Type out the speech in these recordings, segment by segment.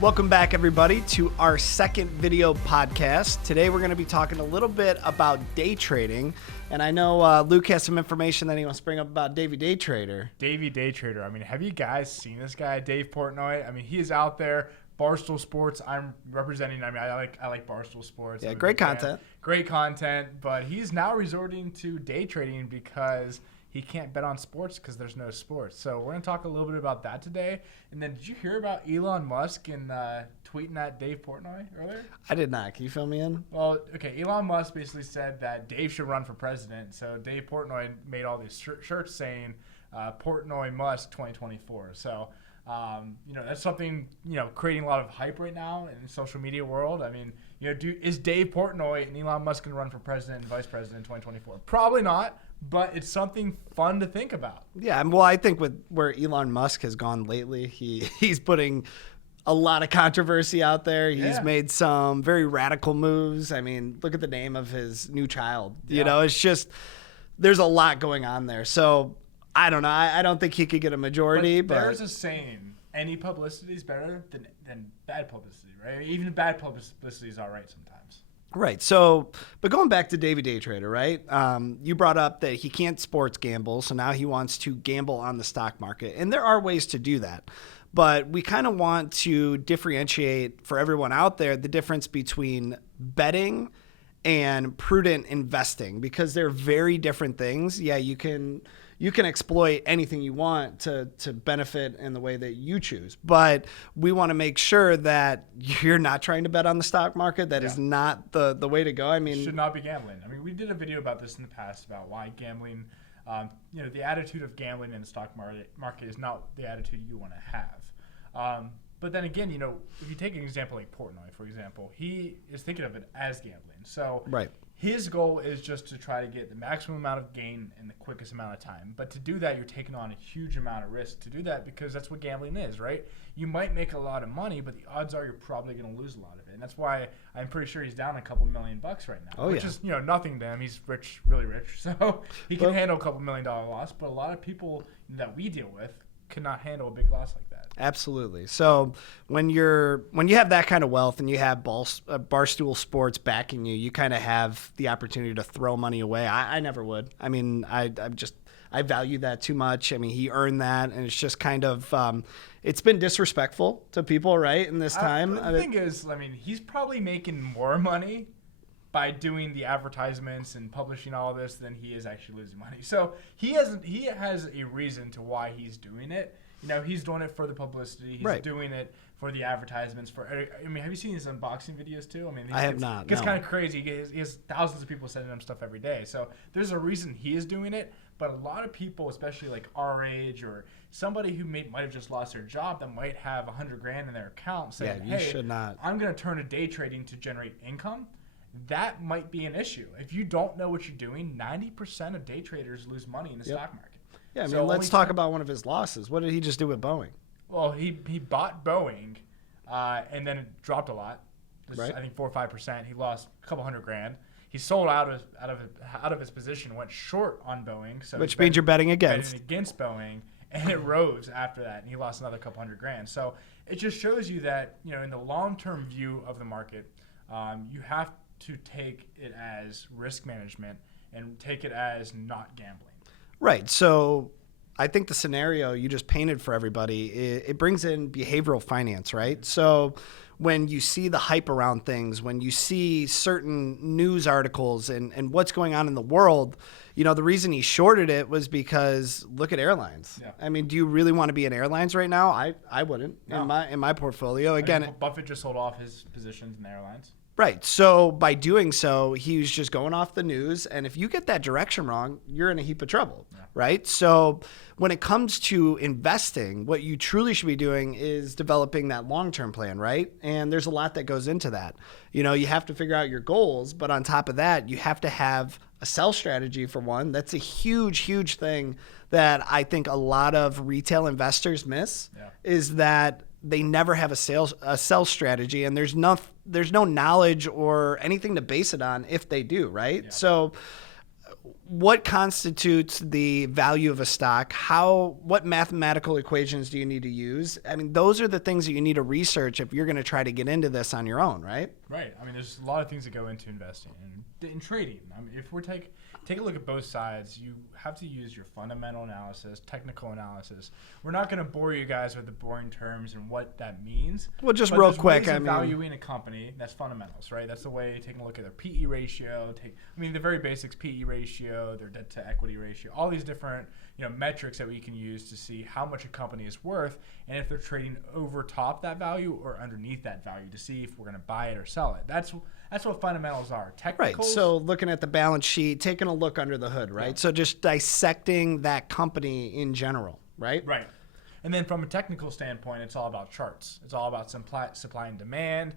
Welcome back, everybody, to our second video podcast. Today, we're going to be talking a little bit about day trading. And I know Luke has some information that he wants to bring up about Davey Day Trader. Davey Day Trader. I mean, have you guys seen this guy, Dave Portnoy? I mean, he is out there. Barstool Sports. I'm representing. I mean, I like Barstool Sports. Yeah, great content. Great content. But he's now resorting to day trading because he can't bet on sports because there's no sports. So we're going to talk a little bit about that today. And then did you hear about Elon Musk and tweeting at Dave Portnoy earlier? I did not. Can you fill me in? Well, okay. Elon Musk basically said that Dave should run for president. So Dave Portnoy made all these shirts saying Portnoy Musk 2024. So, that's something, creating a lot of hype right now in the social media world. I mean, is Dave Portnoy and Elon Musk going to run for president and vice president in 2024? Probably not. But it's something fun to think about. Yeah, well, I think with where Elon Musk has gone lately, he's putting a lot of controversy out there. He's made some very radical moves. I mean, look at the name of his new child. You know, it's just there's a lot going on there. So I don't know. I don't think he could get a majority. But there's a saying: any publicity is better than bad publicity, right? Even bad publicity is all right sometimes. Right. So, but going back to Davey Day Trader, right? You brought up that he can't sports gamble, so now he wants to gamble on the stock market. And there are ways to do that. But we kind of want to differentiate for everyone out there the difference between betting and prudent investing, because they're very different things. Yeah, you can exploit anything you want to benefit in the way that you choose. But we want to make sure that you're not trying to bet on the stock market. That is not the way to go. I mean, should not be gambling. I mean, we did a video about this in the past about why gambling, the attitude of gambling in the stock market is not the attitude you want to have. But then again, if you take an example like Portnoy, for example, he is thinking of it as gambling. So his goal is just to try to get the maximum amount of gain in the quickest amount of time. But to do that, you're taking on a huge amount of risk to do that, because that's what gambling is, right? You might make a lot of money, but the odds are you're probably going to lose a lot of it. And that's why I'm pretty sure he's down a couple $1 million right now, which is nothing to him. He's rich, really rich, so he can handle a couple $1 million loss. But a lot of people that we deal with cannot handle a big loss like that. Absolutely. So when you have that kind of wealth and you have Barstool Sports backing you, you kind of have the opportunity to throw money away. I never would. I mean, I value that too much. I mean, he earned that, and it's just kind of it's been disrespectful to people, right, in this time. The thing is, I mean, he's probably making more money by doing the advertisements and publishing all this than he is actually losing money. So he has a reason to why he's doing it. He's doing it for the publicity. He's doing it for the advertisements. Have you seen his unboxing videos too? I mean, I have not. It's kind of crazy. He has thousands of people sending him stuff every day. So there's a reason he is doing it. But a lot of people, especially like our age or somebody who might have just lost their job, that might have $100,000 in their account, saying, you should not. I'm going to turn to day trading to generate income. That might be an issue. If you don't know what you're doing, 90% of day traders lose money in the stock market. Yeah, I mean, let's talk about one of his losses. What did he just do with Boeing? Well, he bought Boeing, and then it dropped a lot. I think 4 or 5%. He lost a couple $100,000. He sold out of his position, went short on Boeing. So which means you're betting against Boeing, and it rose after that, and he lost another couple $100,000. So it just shows you that in the long-term view of the market, you have to take it as risk management and take it as not gambling. Right. So I think the scenario you just painted for everybody, it brings in behavioral finance, right? So when you see the hype around things, when you see certain news articles and what's going on in the world, the reason he shorted it was because look at airlines. Yeah. I mean, do you really want to be in airlines right now? I wouldn't in my portfolio. Again, Buffett just sold off his positions in the airlines. Right. So by doing so, he was just going off the news. And if you get that direction wrong, you're in a heap of trouble. Yeah. Right. So when it comes to investing, what you truly should be doing is developing that long-term plan. Right. And there's a lot that goes into that. You have to figure out your goals. But on top of that, you have to have a sell strategy for one. That's a huge, huge thing that I think a lot of retail investors miss is that they never have a sell strategy, and there's no knowledge or anything to base it on if they do, right? Yeah. So what constitutes the value of a stock? What mathematical equations do you need to use? I mean, those are the things that you need to research if you're going to try to get into this on your own, right? Right. I mean, there's a lot of things that go into investing and in trading. I mean, if we're take a look at both sides, you have to use your fundamental analysis, technical analysis. We're not going to bore you guys with the boring terms and what that means. Well, just real quick, I mean, valuing a company, that's fundamentals, right? That's the way taking a look at their PE ratio. The very basics: PE ratio, their debt to equity ratio, all these different metrics that we can use to see how much a company is worth, and if they're trading over top that value or underneath that value to see if we're going to buy it or sell it. That's what fundamentals are. Technicals. Right. So looking at the balance sheet, taking a look under the hood, right? Yeah. So just dissecting that company in general, right? Right. And then from a technical standpoint, it's all about charts. It's all about supply and demand,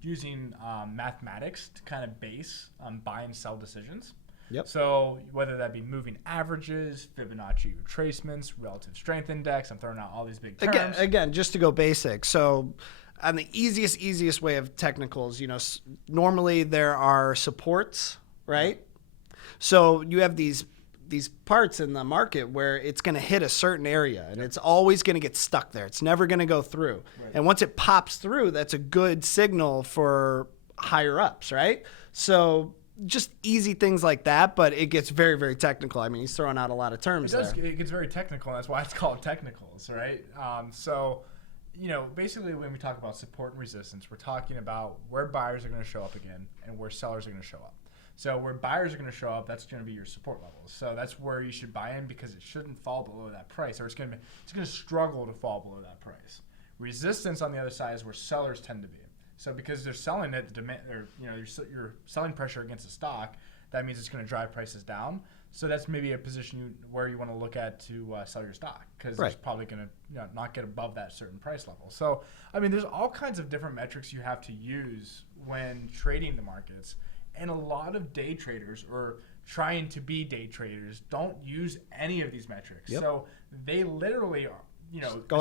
using mathematics to kind of base buy and sell decisions. Yep. So whether that be moving averages, Fibonacci retracements, relative strength index, I'm throwing out all these big terms. Again, just to go basic. So on the easiest way of technicals, normally there are supports, right? So you have these parts in the market where it's going to hit a certain area and it's always going to get stuck there. It's never going to go through. Right. And once it pops through, that's a good signal for higher ups, right? So just easy things like that, but it gets very, very technical. I mean, he's throwing out a lot of terms there. It gets very technical, and that's why it's called technicals, right? Basically when we talk about support and resistance, we're talking about where buyers are going to show up again and where sellers are going to show up. So where buyers are going to show up, that's going to be your support levels. So that's where you should buy in because it shouldn't fall below that price, or it's going to struggle to fall below that price. Resistance on the other side is where sellers tend to be. So because they're selling at the demand, or your selling pressure against a stock, that means it's going to drive prices down. So that's maybe a position where you want to look at to sell your stock because it's probably going to not get above that certain price level. So I mean, there's all kinds of different metrics you have to use when trading the markets, and a lot of day traders or trying to be day traders don't use any of these metrics. Yep. So they literally are,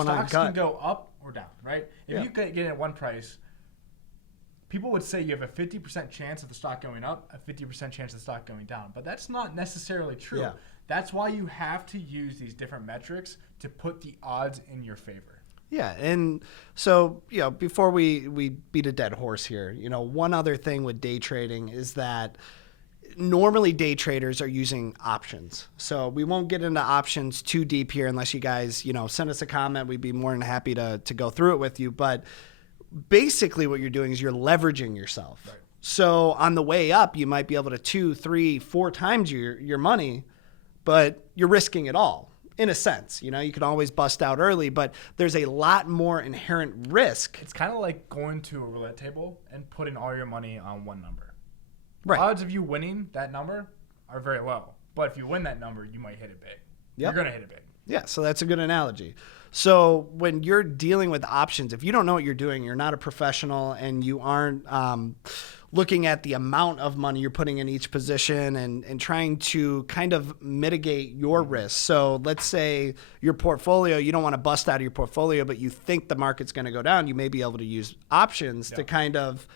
stocks can go up or down, right? If you get it at one price, people would say you have a 50% chance of the stock going up, a 50% chance of the stock going down. But that's not necessarily true. Yeah. That's why you have to use these different metrics to put the odds in your favor. Yeah, and so, before we beat a dead horse here, one other thing with day trading is that normally day traders are using options. So we won't get into options too deep here unless you guys, send us a comment. We'd be more than happy to go through it with you. But basically what you're doing is you're leveraging yourself. Right. So on the way up, you might be able to 2, 3, 4 times your money, but you're risking it all in a sense. You can always bust out early, but there's a lot more inherent risk. It's kind of like going to a roulette table and putting all your money on one number. Right. Odds of you winning that number are very low, but if you win that number, you might hit it big. Yep. You're going to hit it big. Yeah, so that's a good analogy. So when you're dealing with options, if you don't know what you're doing, you're not a professional, and you aren't looking at the amount of money you're putting in each position and trying to kind of mitigate your risk. So let's say your portfolio, you don't want to bust out of your portfolio, but you think the market's going to go down. You may be able to use options to kind of,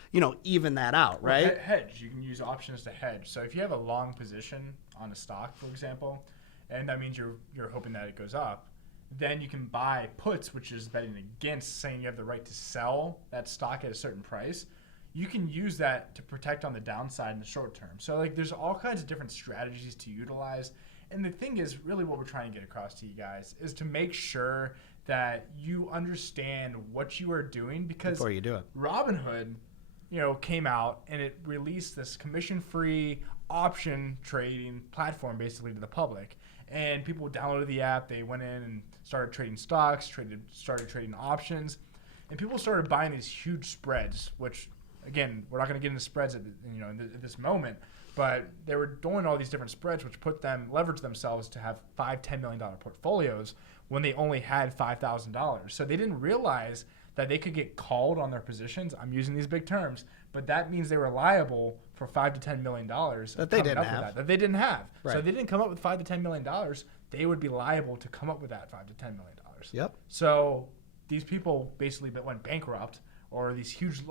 even that out, right? Hedge. You can use options to hedge. So if you have a long position on a stock, for example, and that means you're hoping that it goes up, then you can buy puts, which is betting against saying you have the right to sell that stock at a certain price. You can use that to protect on the downside in the short term. So there's all kinds of different strategies to utilize. And the thing is, really what we're trying to get across to you guys is to make sure that you understand what you are doing, because before you do it. Robinhood, came out and it released this commission-free option trading platform basically to the public. And people downloaded the app, they went in and started trading stocks, started trading options, and people started buying these huge spreads, which, again, we're not going to get into spreads at this moment, but they were doing all these different spreads, which leveraged themselves to have $5-10 million portfolios when they only had $5,000. So they didn't realize that they could get called on their positions. I'm using these big terms, but that means they were liable for $5-10 million that they didn't have. Right. So if they didn't come up with $5-10 million, they would be liable to come up with that $5-10 million. Yep. So these people basically went bankrupt, or these huge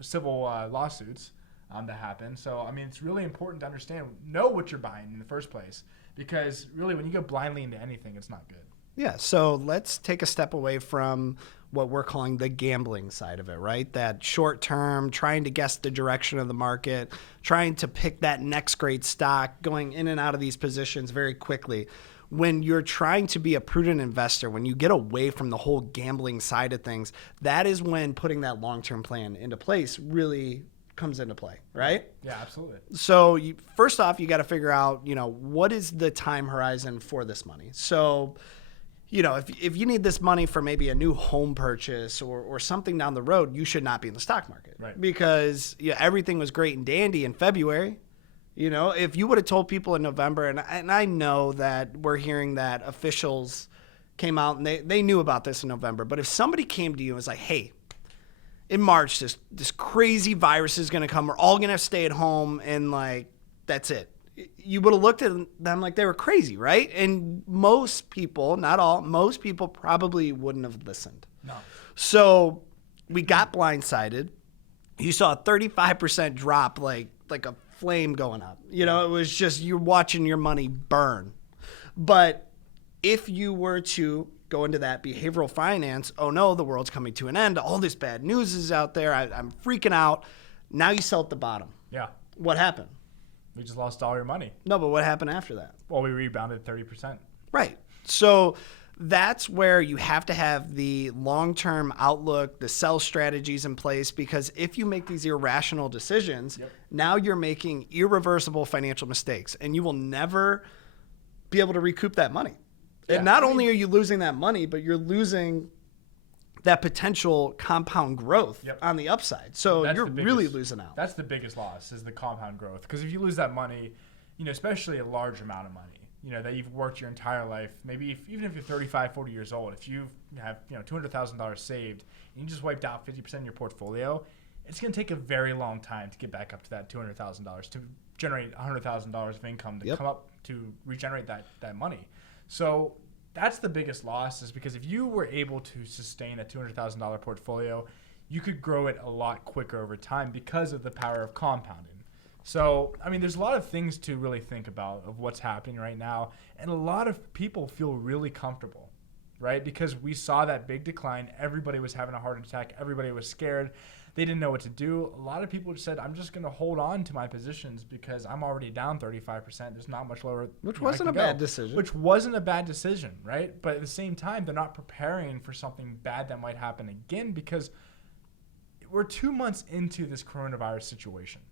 civil lawsuits that happen. So, I mean, it's really important to know what you're buying in the first place, because really when you go blindly into anything, it's not good. Yeah, so let's take a step away from what we're calling the gambling side of it, right? That short term, trying to guess the direction of the market, trying to pick that next great stock, going in and out of these positions very quickly. When you're trying to be a prudent investor, when you get away from the whole gambling side of things, that is when putting that long-term plan into place really comes into play, right? Yeah, absolutely. So first off, you got to figure out, what is the time horizon for this money? So, if you need this money for maybe a new home purchase or something down the road, you should not be in the stock market, right? Because everything was great and dandy in February. If you would have told people in November, and I know that we're hearing that officials came out and they knew about this in November, but if somebody came to you and was like, hey, in March, this crazy virus is going to come, we're all going to stay at home, and that's it. You would have looked at them like they were crazy, right? And most people, not all, most people probably wouldn't have listened. No. So we got blindsided. You saw a 35% drop, like a flame going up. It was just you're watching your money burn. But if you were to go into that behavioral finance, oh no, the world's coming to an end, all this bad news is out there, I'm freaking out. Now you sell at the bottom. Yeah. What happened? We just lost all your money. No, but what happened after that? Well, we rebounded 30%. Right. So that's where you have to have the long-term outlook, the sell strategies in place, because if you make these irrational decisions, now you're making irreversible financial mistakes, and you will never be able to recoup that money. Yeah. And not only are you losing that money, but you're losing that potential compound growth on the upside. So you're really losing out. That's the biggest loss, is the compound growth. Because if you lose that money, especially a large amount of money, that you've worked your entire life, maybe even if you're 35, 40 years old, if you have, $200,000 saved and you just wiped out 50% of your portfolio, it's going to take a very long time to get back up to that $200,000, to generate $100,000 of income to come up to regenerate that money. So that's the biggest loss, is because if you were able to sustain a $200,000 portfolio, you could grow it a lot quicker over time because of the power of compounding. So, I mean, there's a lot of things to really think about of what's happening right now. And a lot of people feel really comfortable, right? Because we saw that big decline. Everybody was having a heart attack. Everybody was scared. They didn't know what to do. A lot of people just said, I'm just going to hold on to my positions because I'm already down 35%. There's not much lower. Which wasn't a bad decision. Which wasn't a bad decision, right? But at the same time, they're not preparing for something bad that might happen again, because we're 2 months into this coronavirus situation.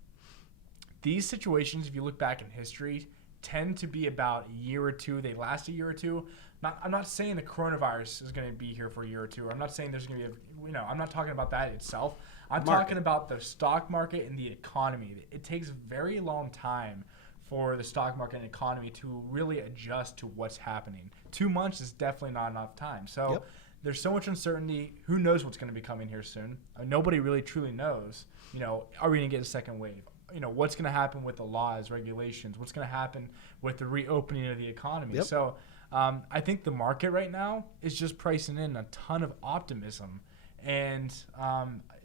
These situations, if you look back in history, tend to be about a year or two. They last a year or two. I'm not saying the coronavirus is going to be here for a year or two. I'm not saying there's going to be I'm not talking about that itself. I'm talking about the stock market and the economy. It takes a very long time for the stock market and economy to really adjust to what's happening. 2 months is definitely not enough time. So there's so much uncertainty. Who knows what's going to be coming here soon? Nobody really truly knows. Are we going to get a second wave? What's going to happen with the laws, regulations? What's going to happen with the reopening of the economy? So I think the market right now is just pricing in a ton of optimism, and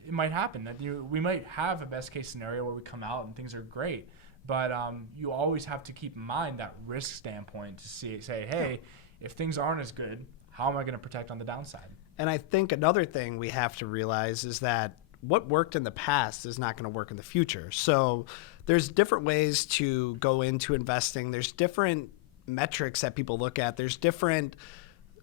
it might happen that we might have a best case scenario where we come out and things are great. But you always have to keep in mind that risk standpoint to say, hey, if things aren't as good, how am I going to protect on the downside? And I think another thing we have to realize is that what worked in the past is not going to work in the future. So there's different ways to go into investing. There's different metrics that people look at. There's different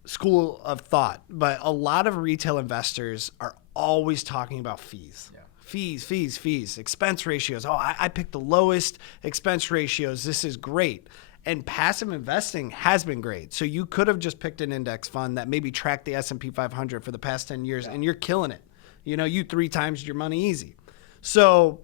school of thought. But a lot of retail investors are always talking about fees. Yeah. Fees, expense ratios. Oh, I picked the lowest expense ratios. This is great. And passive investing has been great. So you could have just picked an index fund that maybe tracked the S&P 500 for the past 10 years, and you're killing it. You 3 times your money easy. So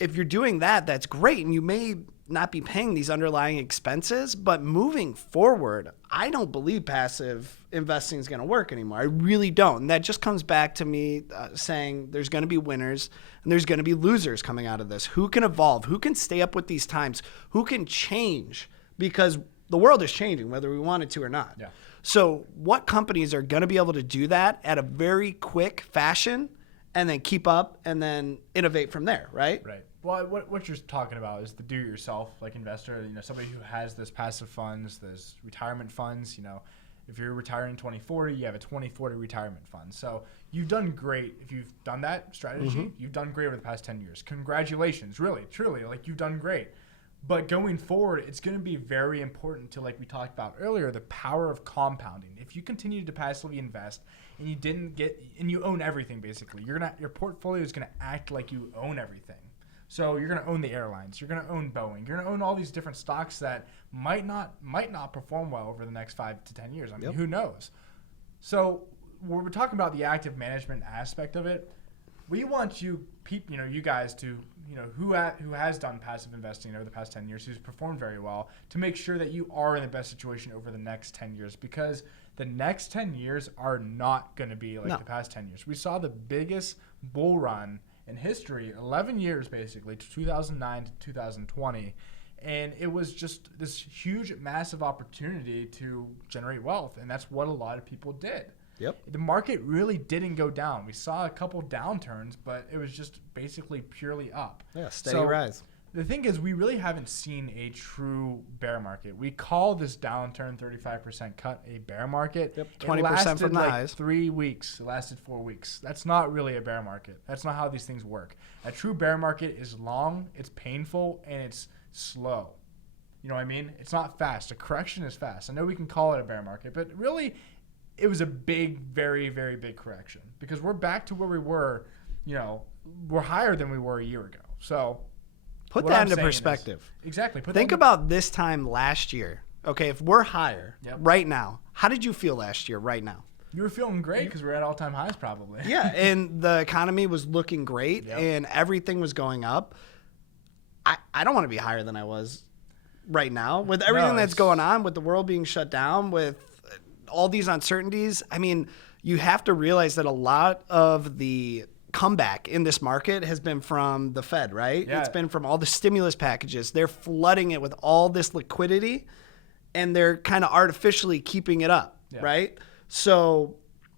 if you're doing that, that's great. And you may not be paying these underlying expenses, but moving forward, I don't believe passive investing is going to work anymore. I really don't. And that just comes back to me saying there's going to be winners and there's going to be losers coming out of this. Who can evolve? Who can stay up with these times? Who can change? Because the world is changing, whether we want it to or not. Yeah. So what companies are going to be able to do that at a very quick fashion and then keep up and then innovate from there, right? Right. Well, what you're talking about is the do-it-yourself like investor. You know, somebody who has those passive funds, those retirement funds. You know, if you're retiring in 2040, you have a 2040 retirement fund. So you've done great if you've done that strategy. You've done great over the past 10 years. Congratulations, really, truly, like you've done great. But going forward, it's going to be very important to, like we talked about earlier, the power of compounding. If you continue to passively invest and you own everything basically, your portfolio is going to act like you own everything. So you're going to own the airlines, you're going to own Boeing, you're going to own all these different stocks that might not perform well over the next 5 to 10 years. I mean, who knows? So when we're talking about the active management aspect of it, we want you guys to, who has done passive investing over the past 10 years, who's performed very well, to make sure that you are in the best situation over the next 10 years, because the next 10 years are not going to be like the past 10 years. We saw the biggest bull run in history, 11 years basically, to 2009 to 2020. And it was just this huge, massive opportunity to generate wealth. And that's what a lot of people did. Yep. The market really didn't go down. We saw a couple downturns, but it was just basically purely up. Yeah, steady rise. The thing is, we really haven't seen a true bear market. We call this downturn 35% cut a bear market. Yep, 20% from the highs. 3 weeks. It lasted 4 weeks. That's not really a bear market. That's not how these things work. A true bear market is long, it's painful, and it's slow. You know what I mean? It's not fast. A correction is fast. I know we can call it a bear market, but really, it was a big, very, very big correction, because we're back to where we were. We're higher than we were a year ago. So put that into perspective. Exactly. Think about this time last year. Okay, if we're higher right now, how did you feel last year right now? You were feeling great because we're at all-time highs probably. Yeah, and the economy was looking great and everything was going up. I don't want to be higher than I was right now with everything that's going on, with the world being shut down, with all these uncertainties. I mean, you have to realize that a lot of the comeback in this market has been from the Fed, right? Yeah. It's been from all the stimulus packages. They're flooding it with all this liquidity, and they're kind of artificially keeping it up, right? So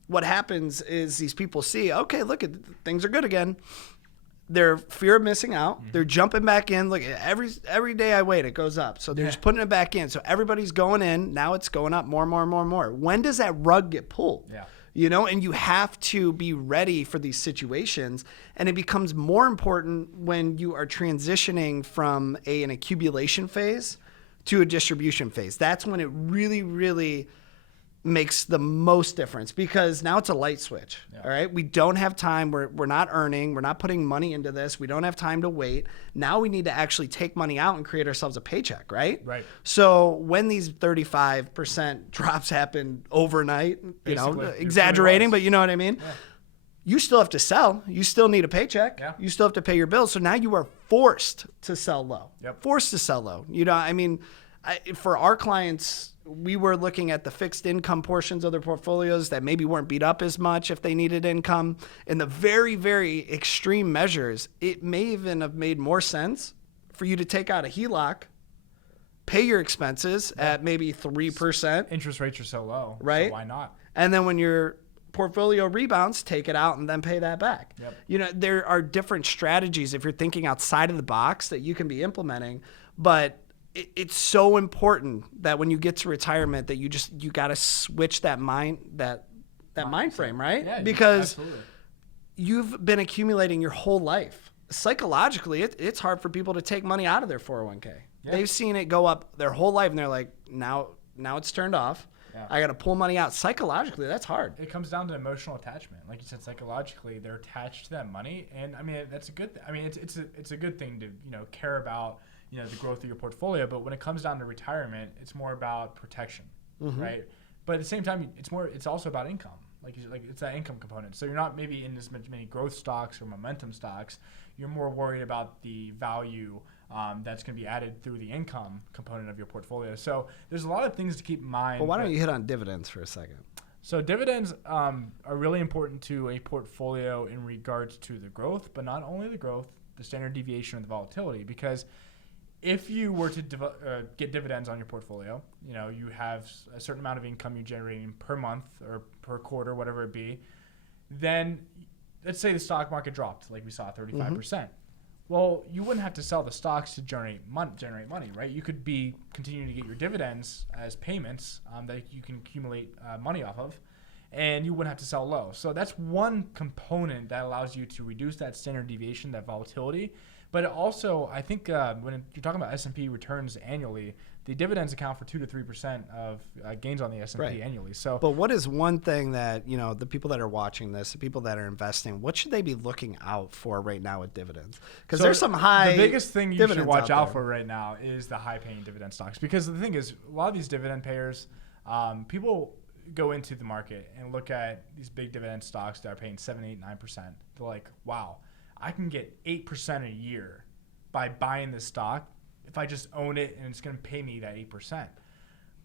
what happens is these people see, okay, look, things are good again. Their fear of missing out. They're jumping back in. Look, every day I wait, it goes up. So they're just putting it back in. So everybody's going in. Now it's going up more and more and more and more. When does that rug get pulled? Yeah. And you have to be ready for these situations. And it becomes more important when you are transitioning from an accumulation phase to a distribution phase. That's when it really, really makes the most difference, because now it's a light switch. All right. We don't have time. We're not earning. We're not putting money into this. We don't have time to wait. Now we need to actually take money out and create ourselves a paycheck. Right. Right. So when these 35% drops happen overnight, exaggerating, but you know what I mean? Yeah. You still have to sell. You still need a paycheck. Yeah. You still have to pay your bills. So now you are forced to sell low. Forced to sell low. For our clients, we were looking at the fixed income portions of their portfolios that maybe weren't beat up as much if they needed income. In the very, very extreme measures, it may even have made more sense for you to take out a HELOC, pay your expenses at maybe 3%. Interest rates are so low, right? So why not? And then when your portfolio rebounds, take it out and then pay that back. There are different strategies if you're thinking outside of the box that you can be implementing, but it's so important that when you get to retirement that you got to switch that mind frame, right? Yeah, because absolutely. You've been accumulating your whole life. Psychologically, it's hard for people to take money out of their 401k. Yeah. They've seen it go up their whole life, and they're like, now it's turned off. Yeah. I got to pull money out. Psychologically, that's hard. It comes down to emotional attachment. Like you said, psychologically, they're attached to that money, and I mean that's a good. It's a good thing to care about the growth of your portfolio. But when it comes down to retirement, it's more about protection, right? But at the same time, it's also about income. Like it's that income component. So you're not maybe in as many growth stocks or momentum stocks. You're more worried about the value that's going to be added through the income component of your portfolio. So there's a lot of things to keep in mind. Well, why don't you hit on dividends for a second? So dividends are really important to a portfolio in regards to the growth, but not only the growth, the standard deviation, and the volatility. Because if you were to get dividends on your portfolio, you have a certain amount of income you're generating per month or per quarter, whatever it be, then let's say the stock market dropped, like we saw, 35%. Well, you wouldn't have to sell the stocks to generate money, right? You could be continuing to get your dividends as payments that you can accumulate money off of, and you wouldn't have to sell low. So that's one component that allows you to reduce that standard deviation, that volatility. But it also, I think when you're talking about S&P returns annually, the dividends account for 2 to 3% of gains on the S&P annually. So, but what is one thing that, the people that are watching this, the people that are investing, what should they be looking out for right now with dividends? Because there's some high. The biggest thing you should watch out there for right now is the high-paying dividend stocks. Because the thing is, a lot of these dividend payers, people go into the market and look at these big dividend stocks that are paying 7, 8, 9%. They're like, wow, I can get 8% a year by buying this stock if I just own it and it's going to pay me that 8%.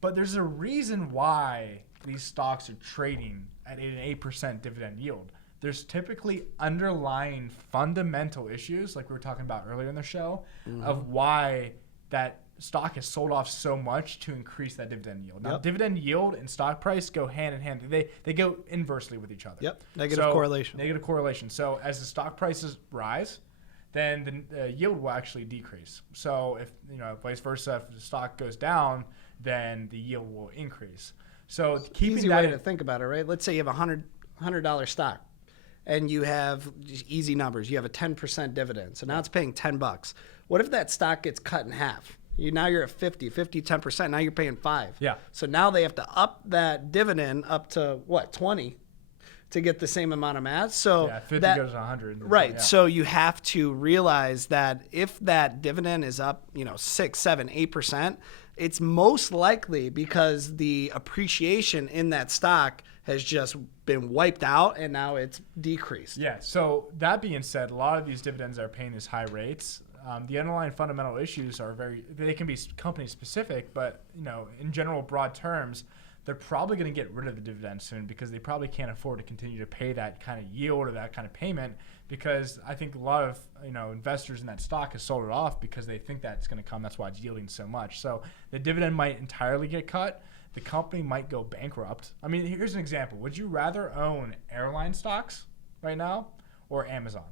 But there's a reason why these stocks are trading at an 8% dividend yield. There's typically underlying fundamental issues, like we were talking about earlier in the show, of why that stock has sold off so much to increase that dividend yield. Now, dividend yield and stock price go hand in hand. They go inversely with each other. Negative correlation. Negative correlation. So as the stock prices rise, then the yield will actually decrease. So if, vice versa, if the stock goes down, then the yield will increase. So keeping easy that way to think about it, right? Let's say you have $100 stock and you have just easy numbers. You have a 10% dividend. So now it's paying $10. What if that stock gets cut in half? Now you're at 50, 10%. Now you're paying 5. Yeah. So now they have to up that dividend up to 20 to get the same amount of math. So 50 goes to 100. Right. Yeah. So you have to realize that if that dividend is up, 6, 7, 8%, it's most likely because the appreciation in that stock has just been wiped out and now it's decreased. Yeah. So that being said, a lot of these dividends are paying these high rates. The underlying fundamental issues they can be company specific, but in general broad terms, they're probably going to get rid of the dividend soon because they probably can't afford to continue to pay that kind of yield or that kind of payment, because I think a lot of investors in that stock have sold it off because they think that's going to come. That's why it's yielding so much. So the dividend might entirely get cut. The company might go bankrupt. I mean, here's an example. Would you rather own airline stocks right now or Amazon?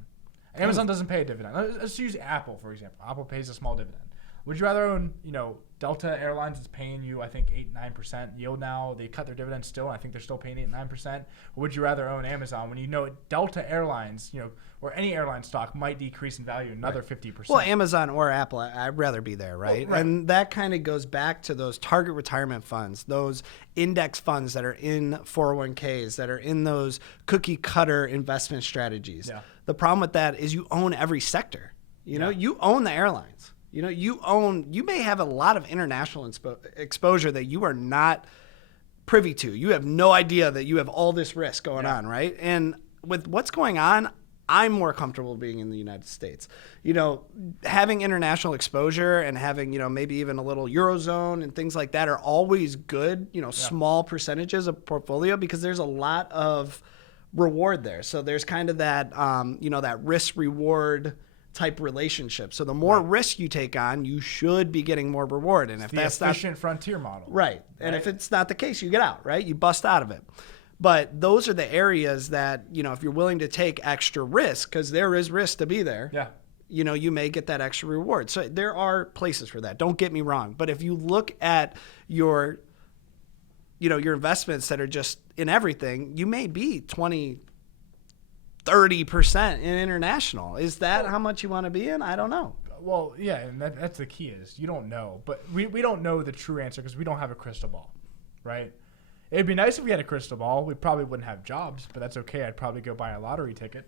Amazon doesn't pay a dividend. Let's use Apple, for example. Apple pays a small dividend. Would you rather own, Delta Airlines is paying you, I think, 8-9% yield now. They cut their dividends still. I think they're still paying 8-9%. Or would you rather own Amazon when Delta Airlines, or any airline stock might decrease in value another 50%? Well, Amazon or Apple, I'd rather be there, right? Well, right. And that kind of goes back to those target retirement funds, those index funds that are in 401ks, that are in those cookie cutter investment strategies. Yeah. The problem with that is you own every sector. You own the airlines. You may have a lot of international exposure that you are not privy to. You have no idea that you have all this risk going on, right? And with what's going on, I'm more comfortable being in the United States. Having international exposure and having, maybe even a little Eurozone and things like that are always good, small percentages of portfolio, because there's a lot of reward there. So there's kind of that, that risk reward type relationship. So the more risk you take on, you should be getting more reward. And if that's the efficient frontier model. Right. And if it's not the case, you get out, right? You bust out of it. But those are the areas that, if you're willing to take extra risk, because there is risk to be there, you may get that extra reward. So there are places for that. Don't get me wrong. But if you look at your investments that are just in everything, you may be 20, 30% in international. Is that how much you want to be in? I don't know. Well, yeah, and that's the key is you don't know. But we don't know the true answer because we don't have a crystal ball, right? It'd be nice if we had a crystal ball. We probably wouldn't have jobs, but that's okay. I'd probably go buy a lottery ticket,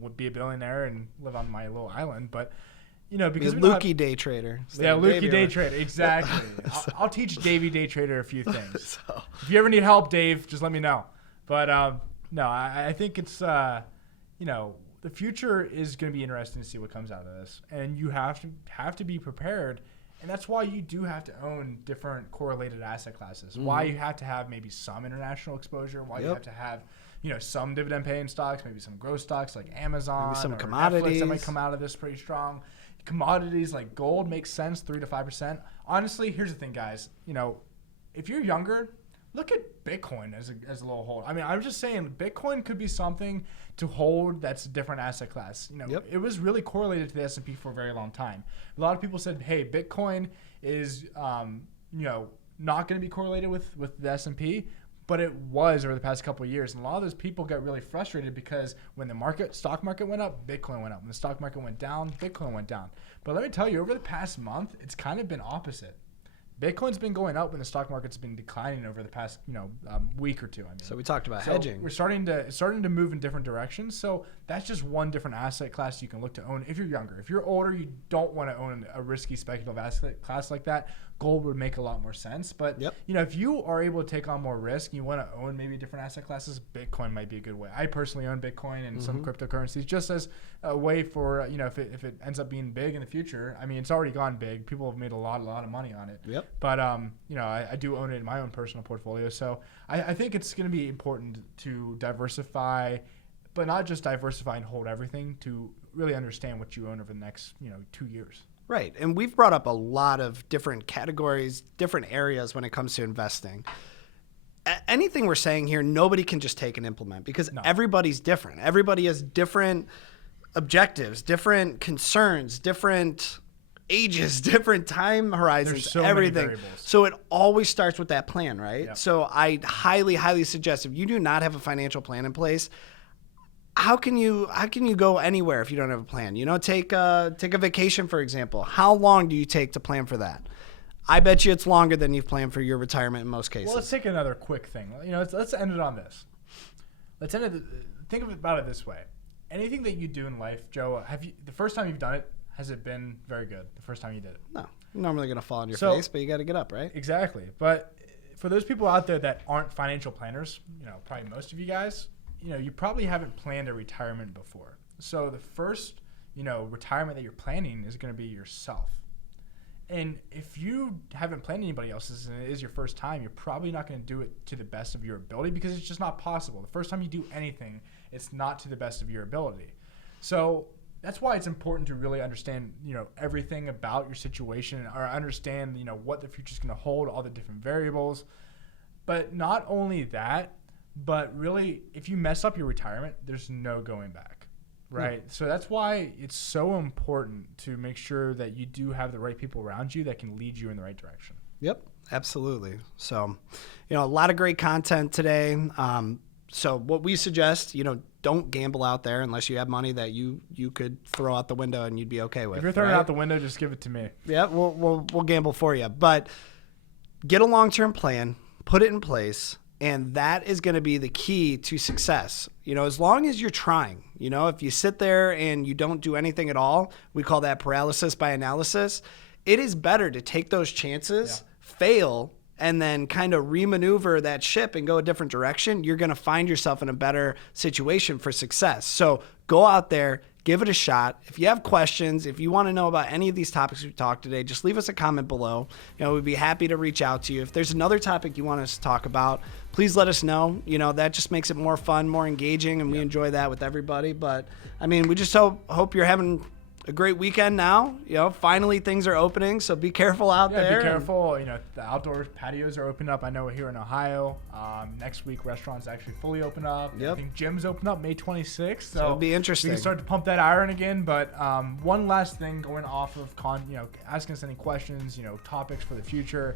would be a billionaire and live on my little island. But, because Lukey day trader. Lukey day trader, exactly. I'll teach Davey day trader a few things. If you ever need help, Dave, just let me know. But no, I think it's, the future is going to be interesting to see what comes out of this. And you have to be prepared. And that's why you do have to own different correlated asset classes. Why you have to have maybe some international exposure. Why you have to have, some dividend paying stocks, maybe some growth stocks like Amazon, maybe some commodities Netflix that might come out of this pretty strong. Commodities like gold makes sense, 3 to 5%. Honestly, here's the thing, guys. If you're younger, look at Bitcoin as a little hold. I mean, I'm just saying Bitcoin could be something to hold that's a different asset class. You know, It was really correlated to the S&P for a very long time. A lot of people said, hey, Bitcoin is, not going to be correlated with the S&P, but it was over the past couple of years. And a lot of those people got really frustrated because when the stock market went up, Bitcoin went up. When the stock market went down, Bitcoin went down. But let me tell you, over the past month, it's kind of been opposite. Bitcoin's been going up when the stock market's been declining over the past, week or two. I mean, so we talked about hedging. We're starting to move in different directions. So that's just one different asset class you can look to own if you're younger. If you're older, you don't want to own a risky speculative asset class like that. Gold would make a lot more sense. But if you are able to take on more risk, and you want to own maybe different asset classes, Bitcoin might be a good way. I personally own Bitcoin and some cryptocurrencies just as a way for if it ends up being big in the future. I mean, it's already gone big. People have made a lot of money on it. Yep. But I do own it in my own personal portfolio. So I think it's going to be important to diversify, but not just diversify and hold everything, to really understand what you own over the next 2 years. Right. And we've brought up a lot of different categories, different areas when it comes to investing. Anything we're saying here, nobody can just take and implement because everybody's different. Everybody has different objectives, different concerns, different ages, different time horizons, There's so everything. Many variables. So it always starts with that plan, right? Yep. So I highly, highly suggest if you do not have a financial plan in place, how can you go anywhere if you don't have a plan? Take a vacation, for example. How long do you take to plan for that? I bet you it's longer than you've planned for your retirement in most cases. Well, let's take another quick thing. Let's end it on this. Think about it this way. Anything that you do in life, Joe, the first time you've done it, has it been very good? The first time you did it? No. You're normally going to fall on your face, but you got to get up, right? Exactly. But for those people out there that aren't financial planners, probably most of you guys, you probably haven't planned a retirement before. So the first, retirement that you're planning is going to be yourself. And if you haven't planned anybody else's and it is your first time, you're probably not going to do it to the best of your ability because it's just not possible. The first time you do anything, it's not to the best of your ability. So that's why it's important to really understand, everything about your situation, or understand, what the future is going to hold, all the different variables. But not only that, but really, if you mess up your retirement, there's no going back, right? So that's why it's so important to make sure that you do have the right people around you that can lead you in the right direction. Yep, absolutely. So, a lot of great content today. So what we suggest, don't gamble out there unless you have money that you could throw out the window and you'd be okay with. If you're throwing it out the window, just give it to me. Yeah, we'll gamble for you. But get a long-term plan, put it in place, and that is going to be the key to success. As long as you're trying, if you sit there and you don't do anything at all, we call that paralysis by analysis. It is better to take those chances, fail, and then kind of remaneuver that ship and go a different direction. You're going to find yourself in a better situation for success. So go out there, give it a shot. If you have questions, if you want to know about any of these topics we talked today, just leave us a comment below. We'd be happy to reach out to you. If there's another topic you want us to talk about, please let us know. That just makes it more fun, more engaging, and we enjoy that with everybody. But we just hope you're having a great weekend now. Finally things are opening, so be careful out there. Be careful. The outdoor patios are opening up. I know here in Ohio. Next week, restaurants actually fully open up. Yep. I think gyms open up May 26th. So it'll be interesting. We can start to pump that iron again. But one last thing, going off of asking us any questions, topics for the future.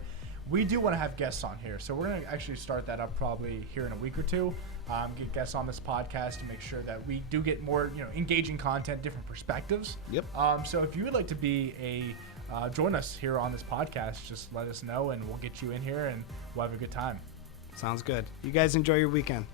We do want to have guests on here, so we're going to actually start that up probably here in a week or two. Get guests on this podcast to make sure that we do get more, engaging content, different perspectives. Yep. So if you would like to be join us here on this podcast, just let us know and we'll get you in here and we'll have a good time. Sounds good. You guys enjoy your weekend.